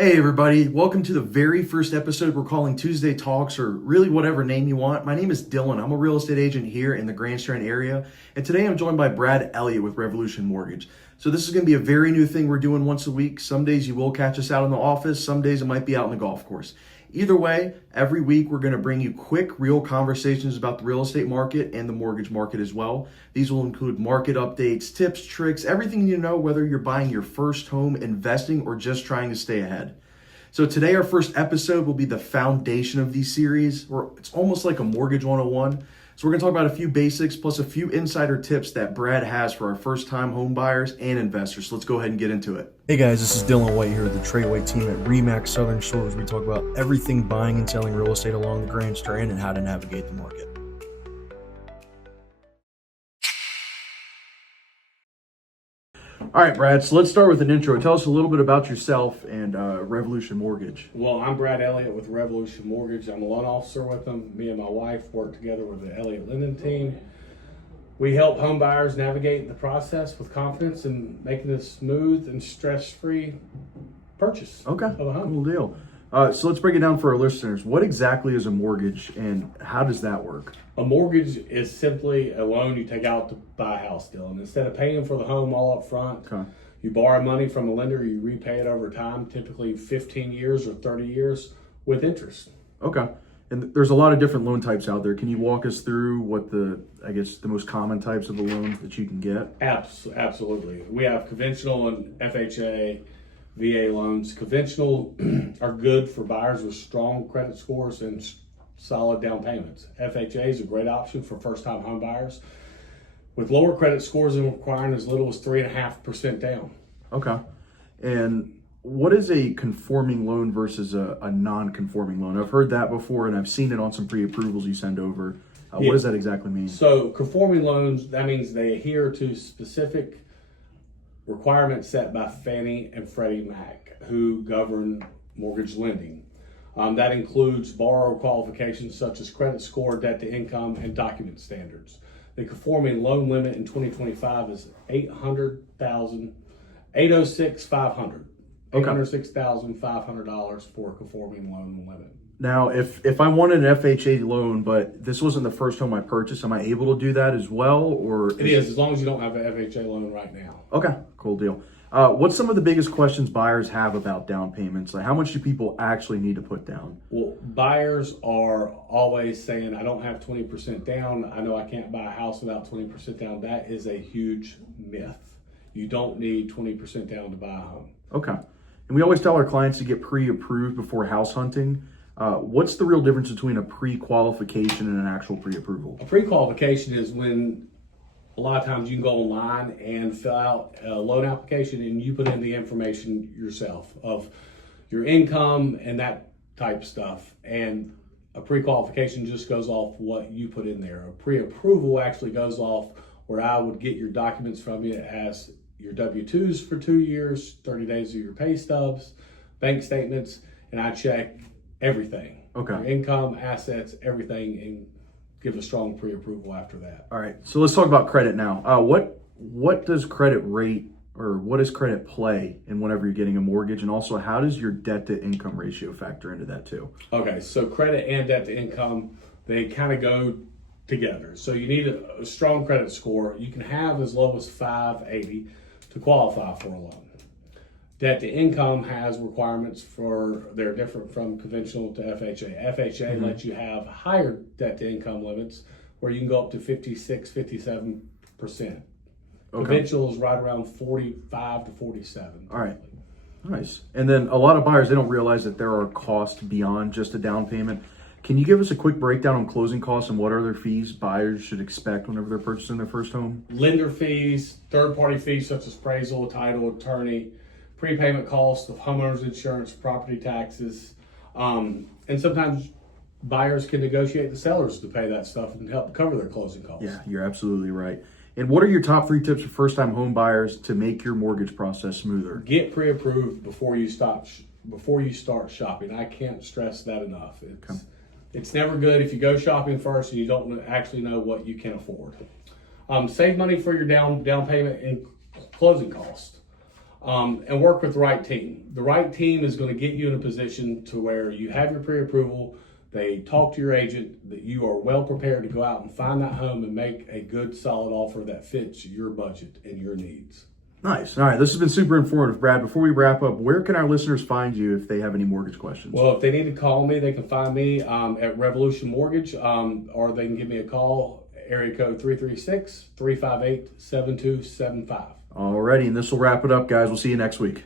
Hey everybody, welcome to the very first episode we're calling Tuesday Talks, or really whatever name you want. My name is Dylan. I'm a real estate agent here in the Grand Strand area, and today I'm joined by Brad Elliott with Revolution Mortgage. So this is going to be a very new thing we're doing once a week. Some days you will catch us out in the office, some days it might be out in the golf course. Either way, every week we're going to bring you quick, real conversations about the real estate market and the mortgage market as well. These will include market updates, tips, tricks, everything you know, whether you're buying your first home, investing, or just trying to stay ahead. So today our first episode will be the foundation of these series, or it's almost like a mortgage 101. So we're going to talk about a few basics plus a few insider tips that Brad has for our first-time home buyers and investors. So let's go ahead and get into it. Hey guys, this is Dylan White here with the Trayway team at RE/MAX Southern Shores. We talk about everything buying and selling real estate along the Grand Strand and how to navigate the market. All right, Brad, so let's start with an intro. Tell us a little bit about yourself and Revolution Mortgage. Well, I'm Brad Elliott with Revolution Mortgage. I'm a loan officer with them. Me and my wife work together with the Elliott Linden team. We help home buyers navigate the process with confidence and making a smooth and stress-free purchase Okay, of a home. cool deal. So let's break it down for our listeners. What exactly is a mortgage and how does that work? A mortgage is simply a loan you take out to buy a house, Dylan. Instead of paying for the home all up front, Okay. you borrow money from a lender, you repay it over time, typically 15 years or 30 years with interest. Okay. And there's a lot of different loan types out there. Can you walk us through what the most common types of the loans that you can get? Absolutely. We have conventional and FHA, VA loans. Conventional are good for buyers with strong credit scores and solid down payments. FHA is a great option for first-time home buyers with lower credit scores and requiring as little as 3.5% down. Okay. And what is a conforming loan versus a non-conforming loan? I've heard that before, and I've seen it on some pre-approvals you send over. What does that exactly mean? So conforming loans, that means they adhere to specific requirements set by Fannie and Freddie Mac, who govern mortgage lending. That includes borrower qualifications such as credit score, debt to income, and document standards. The conforming loan limit in 2025 is $806,500. $806,500 for a conforming loan limit. Now, if I wanted an FHA loan, but this wasn't the first home I purchased, am I able to do that as well? Or It is, as long as you don't have an FHA loan right now. Okay, cool deal. What's some of the biggest questions buyers have about down payments? Like, how much do people actually need to put down? Well, buyers are always saying, I don't have 20% down. I know I can't buy a house without 20% down. That is a huge myth. You don't need 20% down to buy a home. Okay. And we always tell our clients to get pre-approved before house hunting. What's the real difference between a pre-qualification and an actual pre-approval? A pre-qualification is when a lot of times you can go online and fill out a loan application and you put in the information yourself of your income and that type stuff. And a pre-qualification just goes off what you put in there. A pre-approval actually goes off where I would get your documents from you as your W-2s for 2 years, 30 days of your pay stubs, bank statements, and I check everything. Okay. Your income, assets, everything, and give a strong pre-approval after that. All right. So let's talk about credit now. What does credit rate, or what does credit play in whenever you're getting a mortgage? And also, how does your debt to income ratio factor into that too? Okay, so credit and debt to income, they kind of go together. So you need a strong credit score. You can have as low as 580 to qualify for a loan. Debt to income has requirements they're different from conventional to FHA. FHA lets you have higher debt to income limits where you can go up to 56, 57%. Okay. Conventional is right around 45 to 47. All right. Nice. And then a lot of buyers, they don't realize that there are costs beyond just a down payment. Can you give us a quick breakdown on closing costs and what other fees buyers should expect whenever they're purchasing their first home? Lender fees, third-party fees such as appraisal, title, attorney, prepayment costs of homeowners insurance, property taxes, and sometimes buyers can negotiate the sellers to pay that stuff and help cover their closing costs. Yeah, you're absolutely right. And what are your top 3 tips for first-time home buyers to make your mortgage process smoother? Get pre-approved before you start shopping. I can't stress that enough. It's never good if you go shopping first and you don't actually know what you can afford. Save money for your down payment and closing costs. and work with the right team. The right team is going to get you in a position to where you have your pre-approval. They talk to your agent, that you are well prepared to go out and find that home and make a good, solid offer that fits your budget and your needs. Nice. All right, this has been super informative, Brad. Before we wrap up, where can our listeners find you if they have any mortgage questions? Well, if they need to call me, they can find me at Revolution Mortgage, or they can give me a call, area code 336-358-7275. Alrighty, and this will wrap it up, guys. We'll see you next week.